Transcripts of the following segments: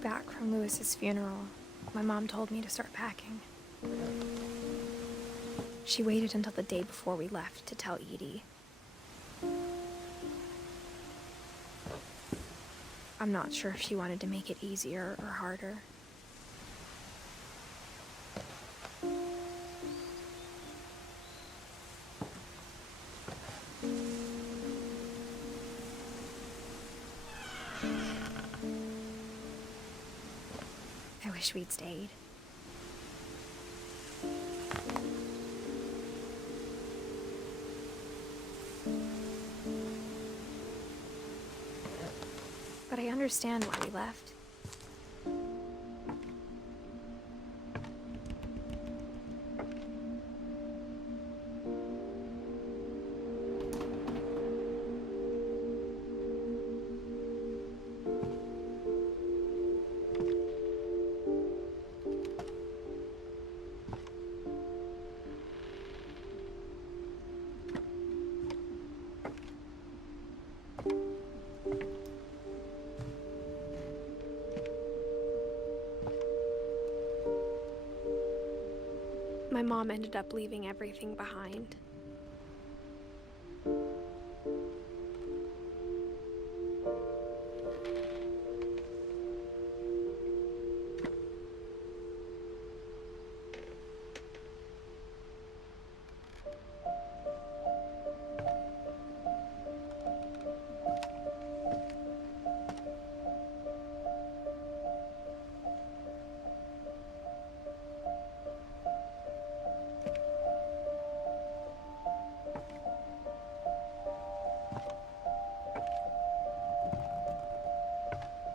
back from Lewis's funeral, my mom told me to start packing. She waited until the day before we left to tell Edie. I'm not sure if she wanted to make it easier or harder. I wish we'd stayed. But I understand why we left. My mom ended up leaving everything behind.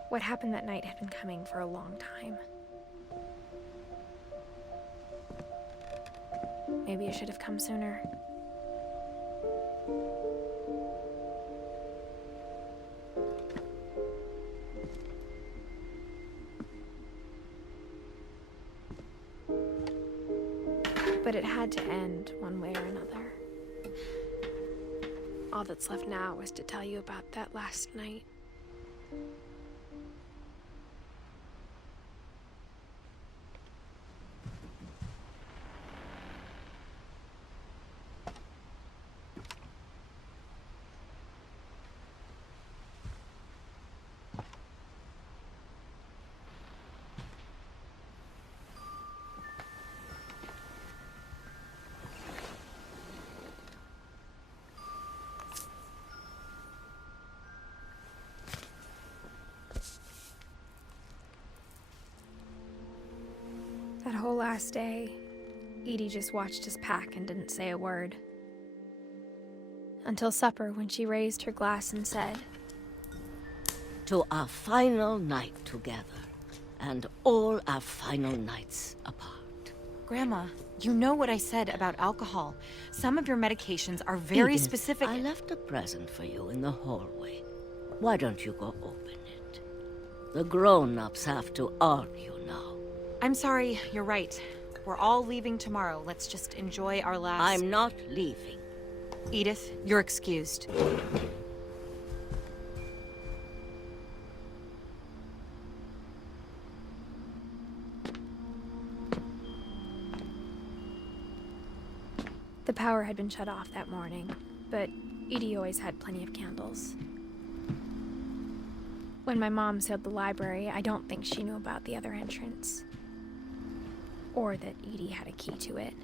What happened that night had been coming for a long time. Maybe it should have come sooner. But it had to end one way or another. All that's left now is to tell you about that last night. That whole last day, Edie just watched us pack and didn't say a word. Until supper, when she raised her glass and said, "To our final night together, and all our final nights apart." Grandma, you know what I said about alcohol. Some of your medications are very Edith, specific. I left a present for you in the hallway. Why don't you go open it? The grown-ups have to argue now. I'm sorry, you're right. We're all leaving tomorrow. Let's just enjoy our last... I'm not leaving. Edith, you're excused. the power had been shut off that morning, but Edie always had plenty of candles. When my mom sealed the library, I don't think she knew about the other entrance. Or that Edie had a key to it.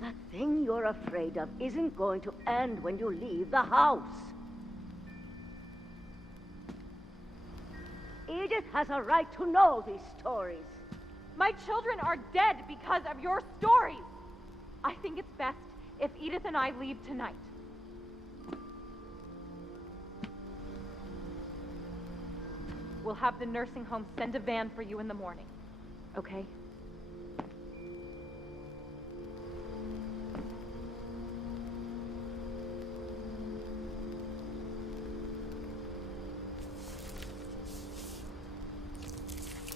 That thing you're afraid of isn't going to end when you leave the house. Edith has a right to know these stories. My children are dead because of your stories. I think it's best if Edith and I leave tonight. We'll have the nursing home send a van for you in the morning, okay?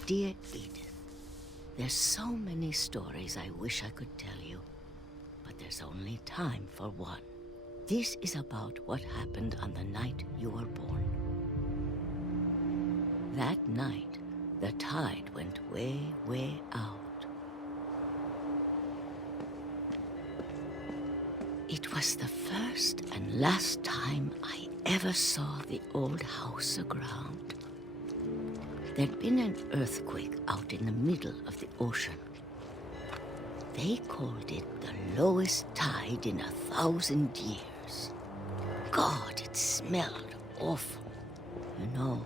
Dear Edith, There's so many stories I wish I could tell you, but there's only time for one. This is about what happened on the night you were born. That night, the tide went way, way out. It was the first and last time I ever saw the old house aground. There'd been an earthquake out in the middle of the ocean. They called it the lowest tide in 1,000 years. God, it smelled awful. You know,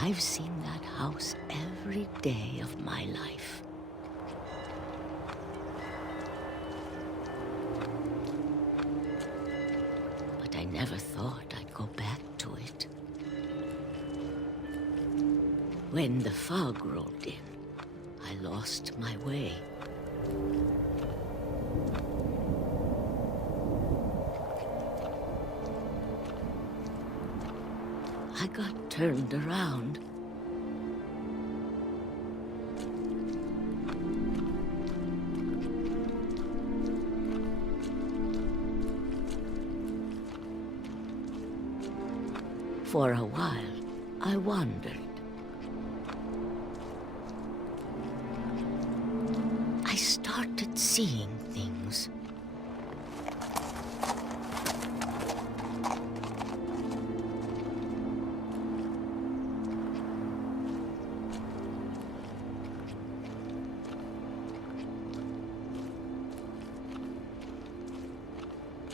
I've seen that house every day of my life. But I never thought I'd go back to it. When the fog rolled in, I lost my way. I got turned around. For a while, I wandered. I started seeing things.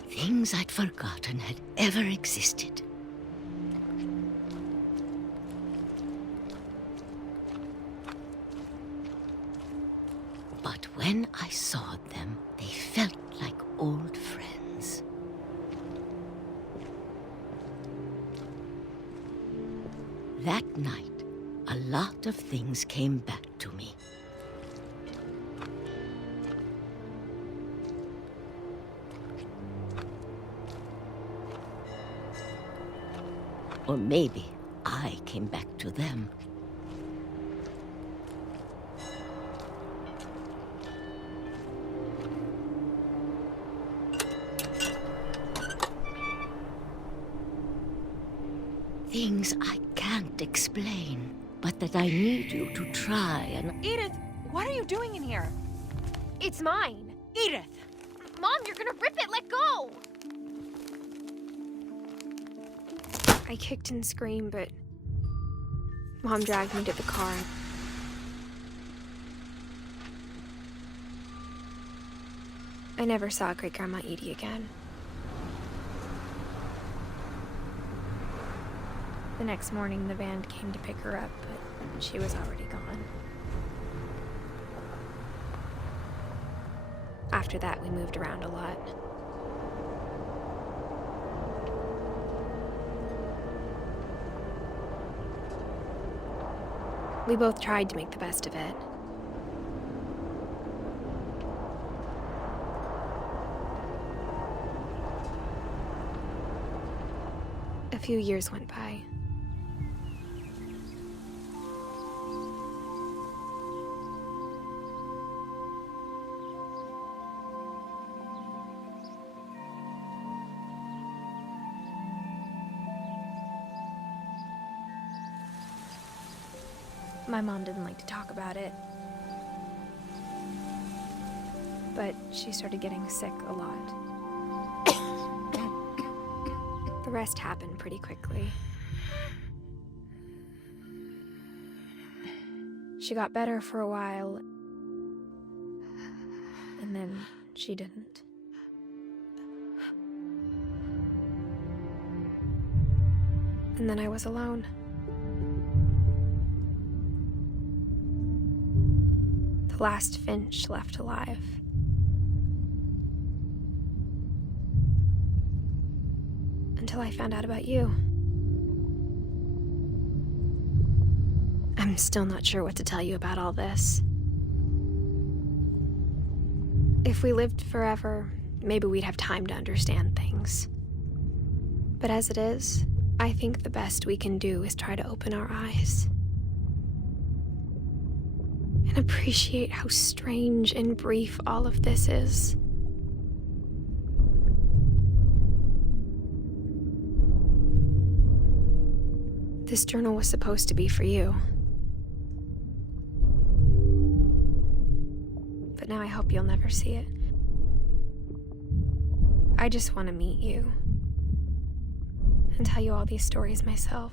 Things I'd forgotten had ever existed. But when I saw them, they felt like old friends. That night, a lot of things came back to me. Or maybe I came back to them. Things I can't explain, but that I need you to try and... Edith, what are you doing in here? It's mine. Edith! Mom, you're gonna rip it! Let go! I kicked and screamed, but Mom dragged me to the car. I never saw Great-Grandma Edie again. The next morning, the van came to pick her up, but she was already gone. After that, we moved around a lot. We both tried to make the best of it. A few years went by. My mom didn't like to talk about it. But she started getting sick a lot. The rest happened pretty quickly. She got better for a while, and then she didn't. And then I was alone. The last Finch left alive. Until I found out about you. I'm still not sure what to tell you about all this. If we lived forever, maybe we'd have time to understand things. But as it is, I think the best we can do is try to open our eyes. And can appreciate how strange and brief all of this is. This journal was supposed to be for you. But now I hope you'll never see it. I just want to meet you and tell you all these stories myself.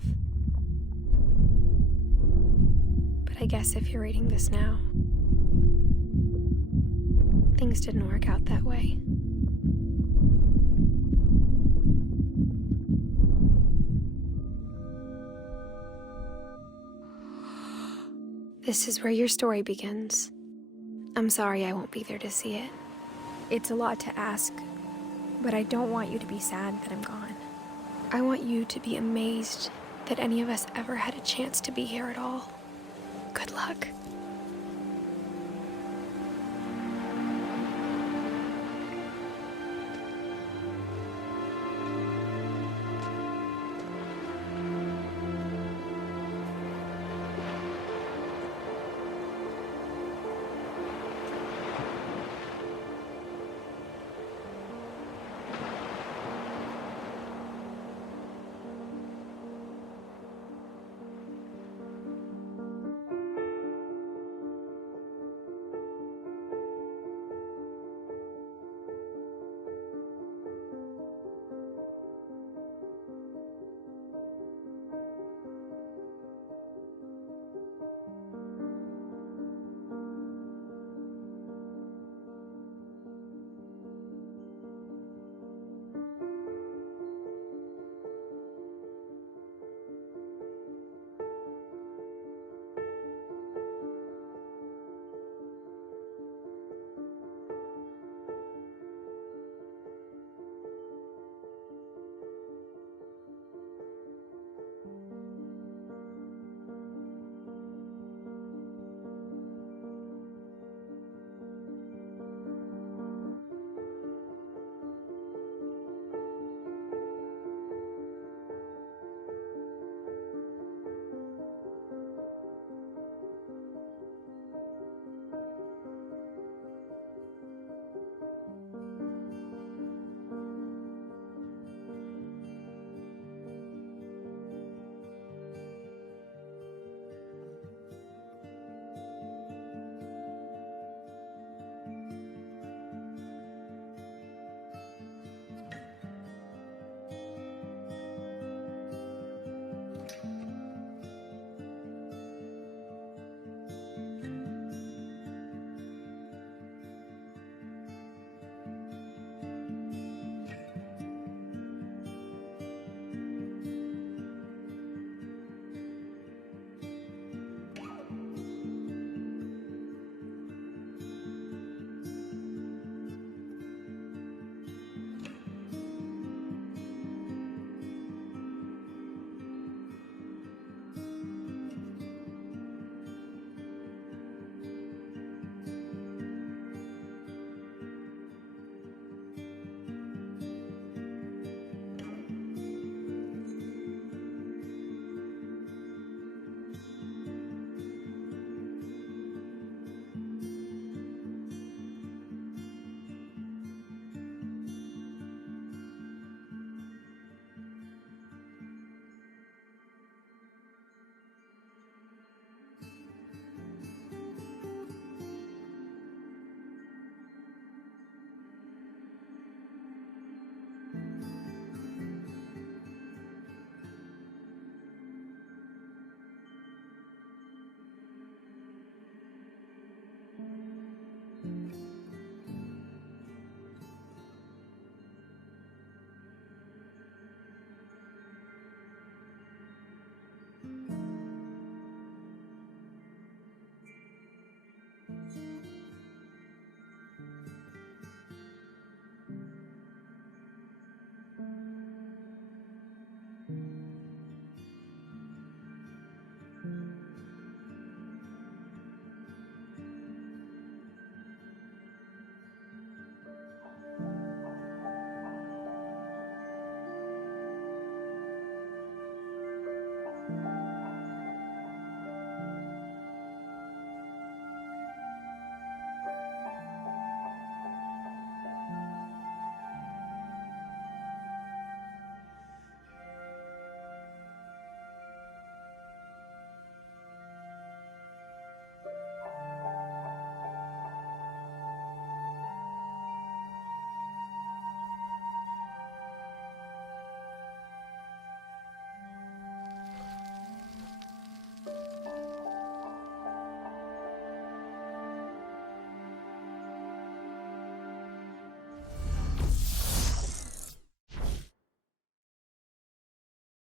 But I guess if you're reading this now, things didn't work out that way. This is where your story begins. I'm sorry I won't be there to see it. It's a lot to ask, but I don't want you to be sad that I'm gone. I want you to be amazed that any of us ever had a chance to be here at all. Good luck.